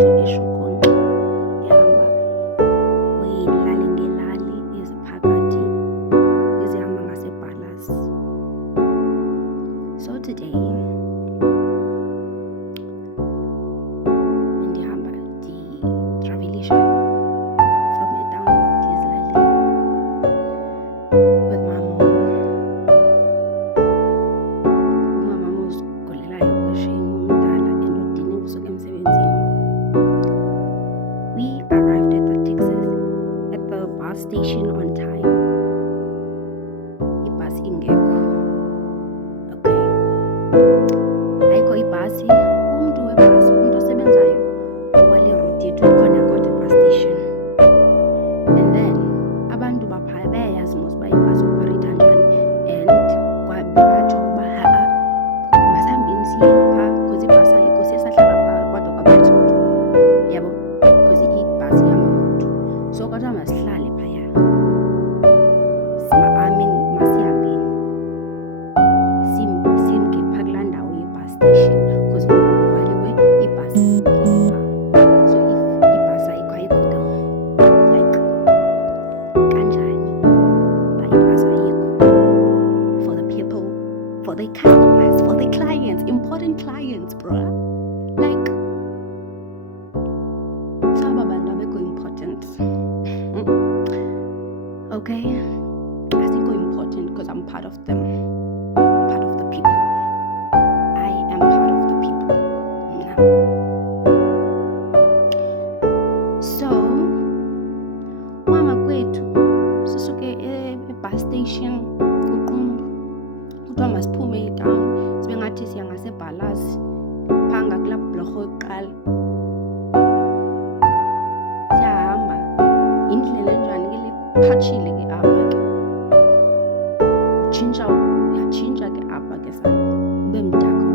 to eShukun. Ihamba uyilali ngelali eziphakathi ezihamba ngaseBalas. So today ndihamba di-travelisha from etown ezilalini with my mom. Umama uzigulelayo kweshenye umdala and udiniwe usuka emsebenzini. We arrived at the bus station on time. Ibhasi ingekho. Okay. Ayikho ibhasi, umuntu osebenzayo wale route yethu khona kodwa bus station. And then abantu baphaya bayayazi mos uba ibhasi operate njani and batsho uba masihambeni siyeni phaa because ibhasi ayikho siyesahlala phaa kodwa kwabathi yabo because ibhasi ihamba ngoku. So kodwa masihlale phaya masihambeni simke phaa kulaa ndawo ye-bus station because ngoku kuvaliwe ibhasi zimkile phaa. So if ibhasi ayikho ke like kanjani uba ibhasi ayikho for the people, for the customers, for the clients, important clients, bro. Like saba bantu abekho important. Okay, asikho important because I'm part of them. I'm part of the people. I am part of the people. Yeah. So mama kwethu sisuke e-bus station uqumbu kuthiwa masiphume etown sibe ngathi siya ngaseBalas phaa ngakulaa bhulorho yokuqala. Siyahamba indlela enjani ke le phatshile ke apha ke uyatshintsha ke apha ke ube mdaka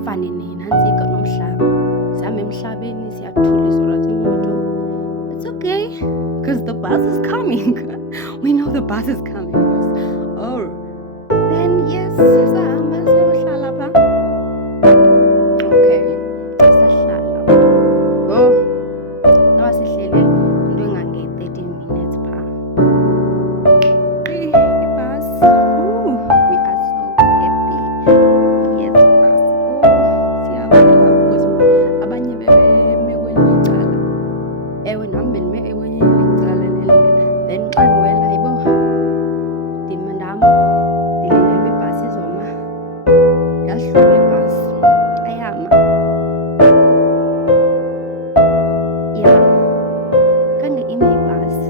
ufane nenantsika nomhlaba. Sihamba emhlabeni siyathuliswa zimoto. It's okay because the bus is coming. We know the bus is coming. Oh, then yes, sahamba sayohlala phaa. Okay, sahlala. Oh, noba sihlele into engange-30 minutes phaa. Ibus. We are so happy. Yes, bus. Siyawela because abanye bebeme kwelinye icala. Ewe nam bendime kwelinye icala lendlela. Then xa ndiwela yibo ndilinde uba ibhasi izoma. Yahlula ibhasi ayama. Yeah, khange ime ibhasi,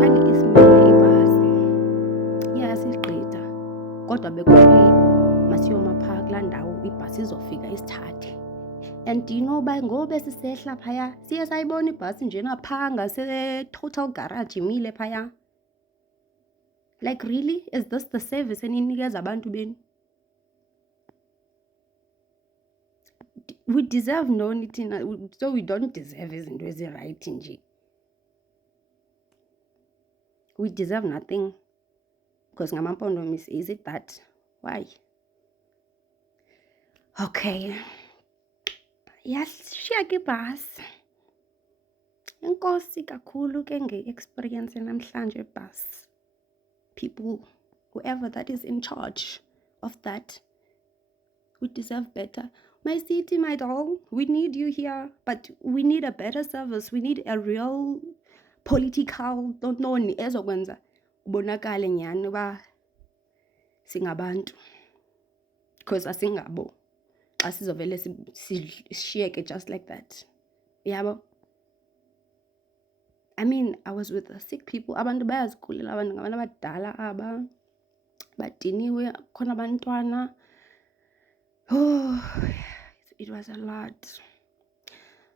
khange isimele ibhasi. Yasigqitha kodwa bekuthiwe masiyoma phaa kulaa ndawo ibhasi izofika isithathe. And do you know uba ngoku sisehla phaya siye sayibona ibhasi njena phaa ngase-Total Garage imile phaya. Like really, is this the service eninikeza abantu benu? We deserve ntoni thina? So we don't deserve izinto ezirayithi nje. We deserve nothing because ngamampondomise. Is it that? Why? Okay, yashiya ke ibhasi. Enkosi kakhulu ke nge-experience namhlanje ebhasi. People, whoever that is in charge of that, we deserve better. My city, my doll, we need you here, but we need a better service. We need a real political ntoni ezokwenza ubonakale nyhani uba singabantu because asingabo xa sizovele sishiyeke just like that. Yabo. I mean, I was with the sick people. Abantu bayazigulela, abantu ngabantu abadala aba badiniwe, khona abantwana. Oh, it was a lot.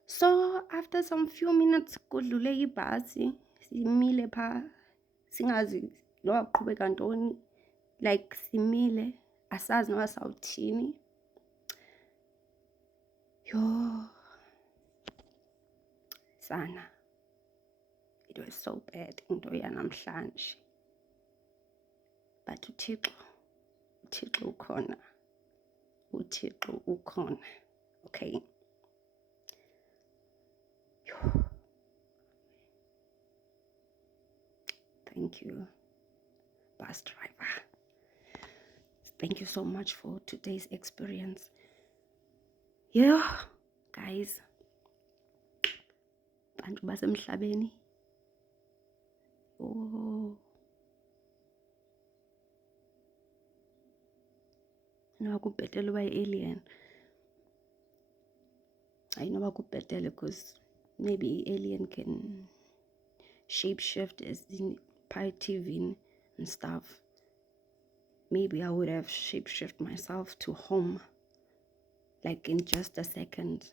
So after some few minutes kudlule ibhasi simile phaa singazi noba kuqhubeka ntoni, like simile asazi noba sawuthini. Yo sana, it was so bad into yanamhlanje, but uThixo ukhona, uThixo ukhona. Okay, Thank you, bus driver. Thank you so much for today's experience. Yeah, guys. Bantu basemhlabeni. Oh. No, kubhetele uba alien. I know kubhetele because maybe alien can shapeshift as in Pi TV and stuff. Maybe I would have shapeshift myself to home, like in just a second,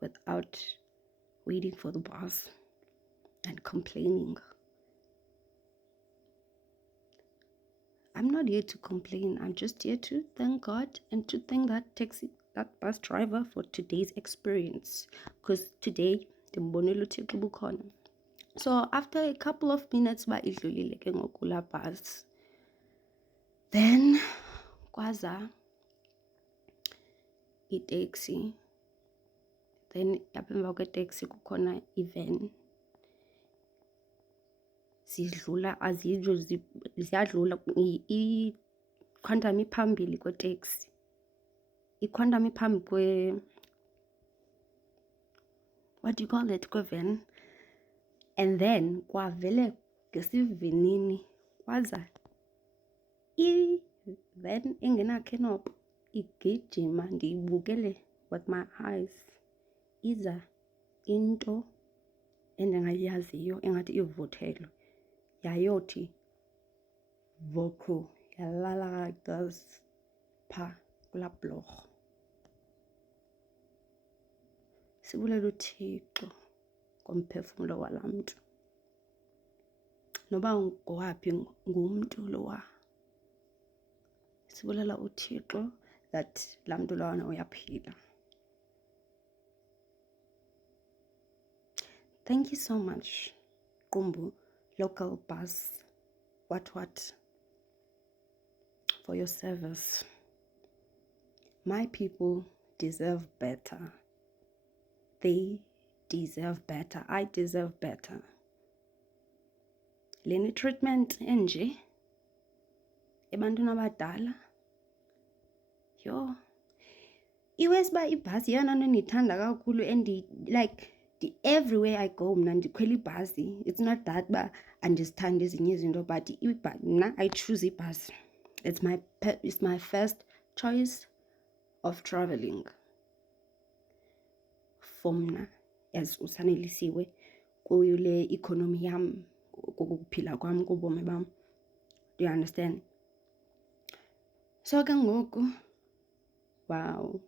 without waiting for the bus and complaining. I'm not here to complain. I'm just here to thank God and to thank that bus driver for today's experience. Because today, the mbonelo uThixo ubukhona. So after a couple of minutes ba idlulile ke ngokula bus, then kwaza itaxi. Then yapemva kwetaxi kukhona ivan. Zidlula azidlo ziyadlula iquantum iphambili kweteksi. Iquantum iphambi kwe, what do you call it, kwevan. And then kwavele ngesivinini kwaza ivan engena canop igijima ndiyibukele with my eyes. Iza into endingayaziyo engathi ivuthelo yayothi voku yalala does pha kula blorho. Sibulela uThixo ngomphefumulo walaa mntu. Noba ngowaphi ngumntu lowa. Sibulela uThixo that laa mntu lowana uyaphila. Thank you so much, Qumbu local bus, what, for your service. My people deserve better. They deserve better. I deserve better. Leni treatment enje ebantwini abadala. Yo. Iwesi ba ibhasi yana nendithanda kakhulu and like everywhere I go mna ndikhwela ibhasi. It's not that ba andizithanda ezinye izinto, but mna I choose ibhasi. It's my first choice of traveling. For mna as usanelisiwe kule economy yam, kukuphila kwam, kubomi bam. Do you understand? So ke ngoku, wow.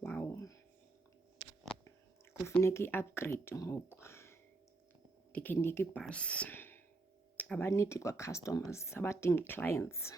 Wow. Kufuneka i-upgrade ngoku. Ndikhe ndike ibhasi. Abanidi kwa-customers, abadingi clients.